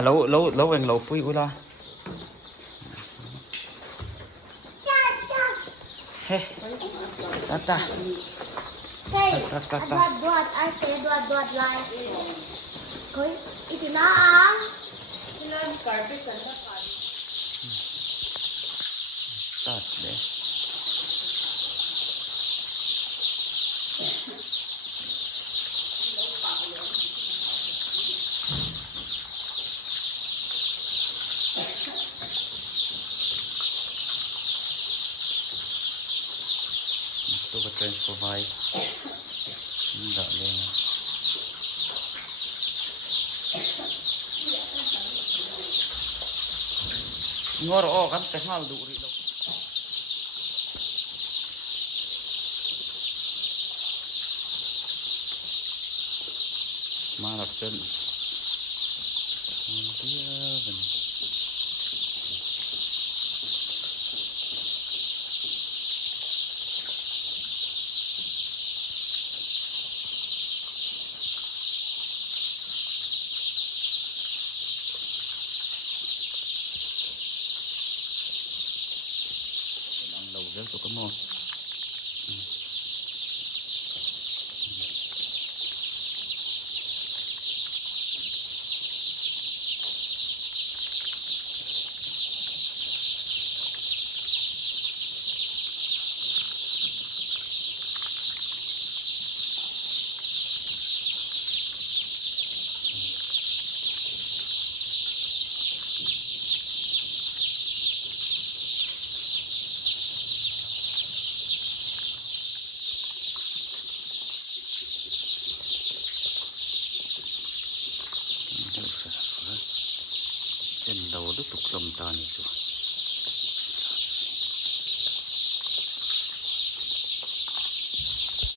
lâu anh lâu pui ula he ta ta Hey, duat arte duat lai. Koi itu na ang. Ilan carpet kan na pa. start le tu ka transfer vai ndak le ngor o kan teknal du ri lo malak sen dia ben ang lâu rất tôi có mua trên đầu đứt tục lầm ta này rồi